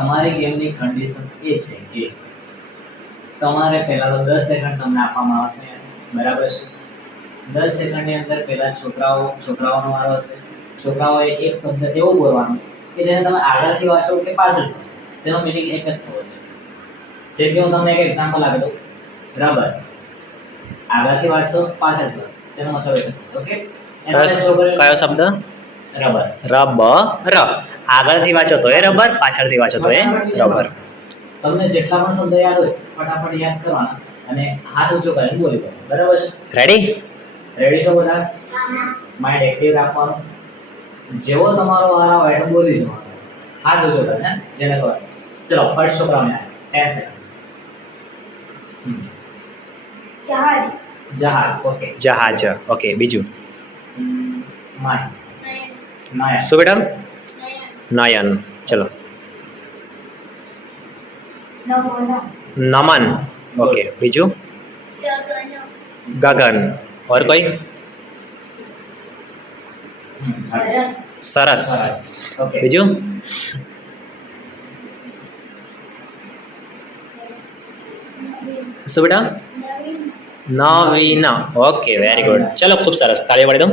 તમારી ગેમની કન્ડિશન એ છે કે તમારે પહેલા તો 10 સેકન્ડ તમને આપવામાં આવશે, બરાબર છે? 10 સેકન્ડની અંદર પહેલા છોકરાઓનો વારો હશે. છોકરાઓએ એક શબ્દ એવો બોલવાનો કે જેને તમે આગળથી વાંચો કે પાછળથી વાંચો તેનો મીનિંગ એક જ થવો છે. જેમ કે હું તમને એક એક્ઝામ્પલ આપી દઉં, રબર. આગળથી વાંચો પાછળથી વાંચો તેનો મતલબ એક જ થશે. ઓકે, કયો શબ્દ? રબર. રબર. આગળથી વાંચો તો એ રબર, પાછળથી વાંચો તો એ રબર. તમને જેટલા પણ શબ્દ યાદ હોય ફટાફટ યાદ કરવાના અને હાથ ઊંચો કરીને બોલી દેવાનું, બરાબર છે? રેડી છો બધા? માઇન્ડ એક્ટિવ રાખવાનું. જેવો તમારો વાર આવે એટલે બોલી જવાનું, હાથ ઊંચો કરીને, જેને કહો. ચલો ફર્સ્ટ છોકરાઓને 10 સેકન્ડ. જહાજ. ઓકે. જહાજ. ઓકે, બીજું માય. શું બેટા? નયન. ચલો નમન. ओके, बीजू गगन. और कोई? सरस. बीजू? શું બેટા? નવીન. Okay, very good. ચલો ખૂબ સરસ, તાળી પાડી દો.